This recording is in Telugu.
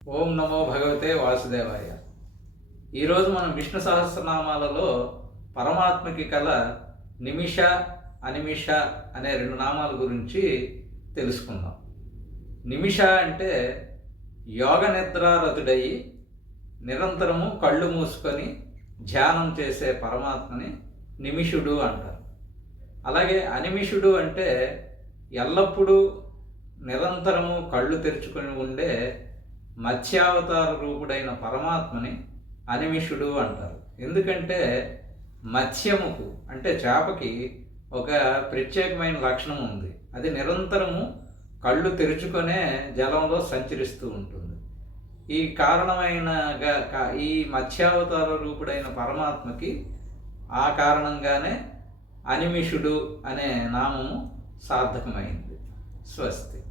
ఓం నమో భగవతే వాసుదేవాయ. ఈరోజు మనం విష్ణు సహస్రనామాలలో పరమాత్మకి కల నిమిష అనిమిష అనే రెండు నామాల గురించి తెలుసుకుందాం. నిమిష అంటే యోగ నిద్రారతుడయి నిరంతరము కళ్ళు మూసుకొని ధ్యానం చేసే పరమాత్మని నిమిషుడు అంటారు. అలాగే అనిమిషుడు అంటే ఎల్లప్పుడూ నిరంతరము కళ్ళు తెరుచుకొని ఉండే మత్స్యావతార రూపుడైన పరమాత్మని అనిమిషుడు అంటారు. ఎందుకంటే మత్స్యముకు అంటే చేపకి ఒక ప్రత్యేకమైన లక్షణం ఉంది. అది నిరంతరము కళ్ళు తెరుచుకొనే జలంలో సంచరిస్తూ ఉంటుంది. ఈ కారణమైన ఈ మత్స్యావతార రూపుడైన పరమాత్మకి ఆ కారణంగానే అనిమిషుడు అనే నామము సార్థకమైంది. స్వస్తి.